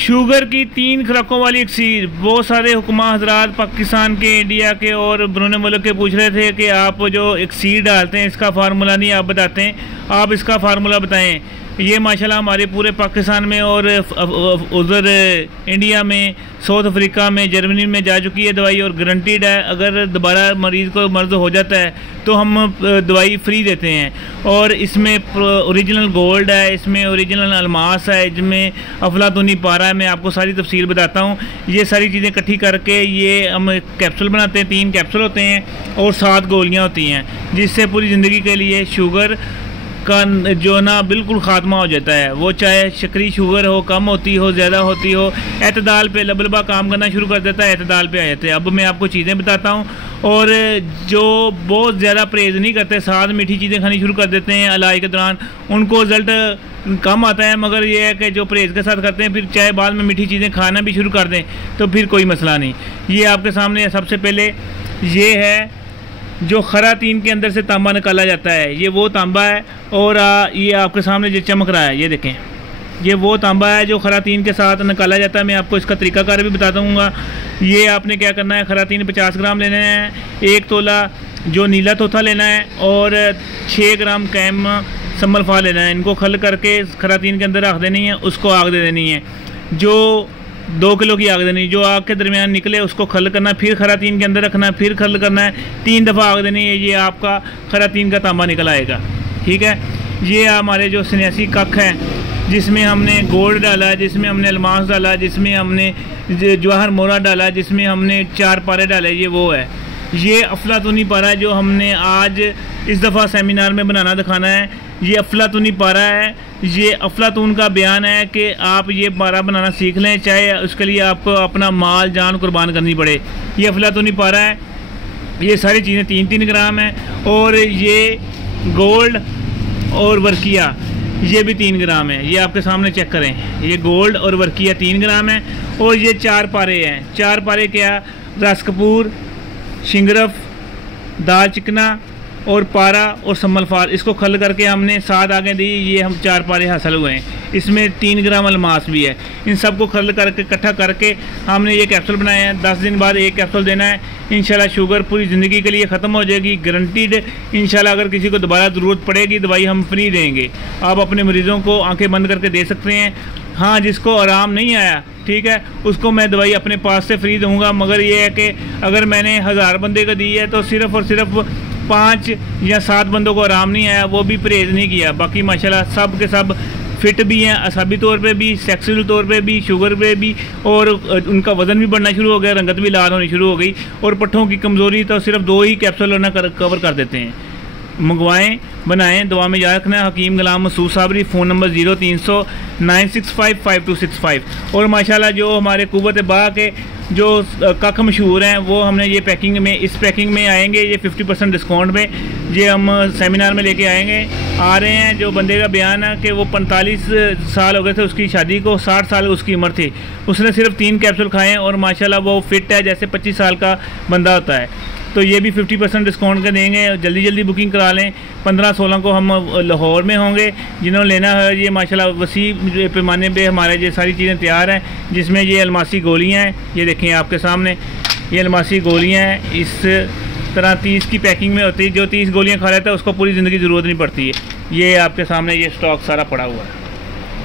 Sugar की 3 खुराकों वाली इक्सीर। बहुत सारे हुक्मा हजरात पाकिस्तान के, इंडिया के और ब्रूने मुल्क के पूछ रहे थे कि आप जो इक्सीर डालते हैं इसका फार्मूला नहीं आप बताते हैं, आप इसका फार्मूला बताएं। ये माशाल्लाह हमारे पूरे पाकिस्तान में और उधर इंडिया में, साउथ अफ्रीका में, जर्मनी में जा चुकी है दवाई और गारंटीड है। अगर दोबारा मरीज़ को मर्ज़ हो जाता है तो हम दवाई फ्री देते हैं। और इसमें ओरिजिनल गोल्ड है, इसमें ओरिजिनल अलमास है, इसमें अफलातूनी पारा है। मैं आपको सारी तफसील बताता हूँ। ये सारी चीज़ें इकट्ठी करके ये हम कैप्सूल बनाते हैं। 3 कैप्सूल होते हैं और 7 गोलियाँ होती हैं, जिससे पूरी ज़िंदगी के लिए शुगर का जो ना बिल्कुल ख़ात्मा हो जाता है। वो चाहे शक्री शुगर हो, कम होती हो, ज़्यादा होती हो, एतदाल पे लबलबा काम करना शुरू कर देता है, एतदाल पे आ जाते हैं। अब मैं आपको चीज़ें बताता हूँ। और जो बहुत ज़्यादा परहेज़ नहीं करते, साथ मीठी चीज़ें खानी शुरू कर देते हैं इलाज के दौरान, उनको रिज़ल्ट कम आता है। मगर ये है कि जो परहेज़ के साथ करते हैं, फिर चाहे बाद में मीठी चीज़ें खाना भी शुरू कर दें तो फिर कोई मसला नहीं। ये आपके सामने सबसे पहले ये है जो खरातीन के अंदर से तांबा निकाला जाता है। ये वो तांबा है और ये आपके सामने जो चमक रहा है, ये देखें, ये वो तांबा है जो खरातीन के साथ निकाला जाता है। मैं आपको इसका तरीकाकार भी बता दूँगा। ये आपने क्या करना है, खरातीन 50 ग्राम लेने हैं, 1 तोला जो नीला तोता लेना है और 6 ग्राम कैम सम्मलफा लेना है। इनको खल करके खरातीन के अंदर रख देनी है, उसको आग दे देनी है। जो 2 किलो की आग देनी, जो आग के दरमियान निकले उसको खल करना, फिर खरातीन के अंदर रखना, फिर खल करना है, 3 दफ़ा आग देनी है। ये आपका खरातीन का तांबा निकल आएगा। ठीक है। ये हमारे जो 87 कख है, जिसमें हमने गोल्ड डाला, जिसमें हमने अलमास डाला, जिसमें हमने जवाहर मोरा डाला, जिसमें हमने 4 पारे डाले, ये वो है। ये अफलातूनी पारा जो हमने आज इस दफ़ा सेमिनार में बनाना दिखाना है, ये अफलातूनी पारा है। ये अफलातून का बयान है कि आप ये पारा बनाना सीख लें, चाहे उसके लिए आपको अपना माल जान कुर्बान करनी पड़े। ये अफलातूनी पारा है। ये सारी चीज़ें 3-3 ग्राम है। और ये गोल्ड और वर्किया ये भी 3 ग्राम है। ये आपके सामने चेक करें, ये गोल्ड और वर्किया 3 ग्राम है। और ये 4 पारे हैं। 4 पारे क्या, रस कपूर, शिंगरफ, दाल चिकना और पारा और सम्मलफार, इसको खल करके हमने 7 आगे दी। ये हम 4 पारे हासिल हुए हैं। इसमें 3 ग्राम अलमास भी है। इन सबको खल करके इकट्ठा करके हमने ये कैप्सूल बनाए हैं। 10 दिन बाद 1 कैप्सूल देना है। इंशाल्लाह शुगर पूरी ज़िंदगी के लिए ख़त्म हो जाएगी, गारंटीड। इंशाल्लाह अगर किसी को दोबारा ज़रूरत पड़ेगी दवाई हम फ्री देंगे। आप अपने मरीज़ों को आंखें बंद करके दे सकते हैं। हाँ, जिसको आराम नहीं आया, ठीक है, उसको मैं दवाई अपने पास से फ्री दूँगा। मगर ये है कि अगर मैंने 1000 बंदे को दी है तो सिर्फ़ और सिर्फ 5 या 7 बंदों को आराम नहीं आया, वो भी परहेज़ नहीं किया। बाकी माशाल्लाह सब के सब फिट भी हैं, असाबी तौर पे भी, सेक्सुअल तौर पे भी, शुगर पे भी, और उनका वज़न भी बढ़ना शुरू हो गया, रंगत भी लाल होनी शुरू हो गई। और पट्ठों की कमज़ोरी तो सिर्फ 2 ही कैप्सूल कवर कर देते हैं। मंगवाएं, बनाएं, दुआ में याद रखना। हकीम गुलाम मसूद साबरी, फ़ोन नंबर 0300 965 5265। और माशाल्लाह जो हमारे कुव्वत बा के जो कख मशहूर हैं वो हमने ये पैकिंग में, इस पैकिंग में आएंगे। ये 50% डिस्काउंट में ये हम सेमिनार में लेके आ रहे हैं। जो बंदे का बयान है कि वो 45 साल हो गए थे उसकी शादी को, 60 साल उसकी उम्र थी, उसने सिर्फ 3 कैप्सूल खाए हैं और माशाल्लाह वो फिट है जैसे 25 साल का बंदा होता है। तो ये भी 50% डिस्काउंट का देंगे। जल्दी जल्दी बुकिंग करा लें। 15-16 को हम लाहौर में होंगे। जिन्होंने लेना है ये माशाल्लाह वसी पैमाने पे हमारे ये सारी चीज़ें तैयार हैं, जिसमें ये अलमासी गोलियां हैं। ये देखें आपके सामने, ये अलमासी गोलियां हैं। इस तरह 30 की पैकिंग में होती है। जो 30 गोलियां खा लेता है उसको पूरी ज़िंदगी ज़रूरत नहीं पड़ती है। ये आपके सामने ये स्टॉक सारा पड़ा हुआ है।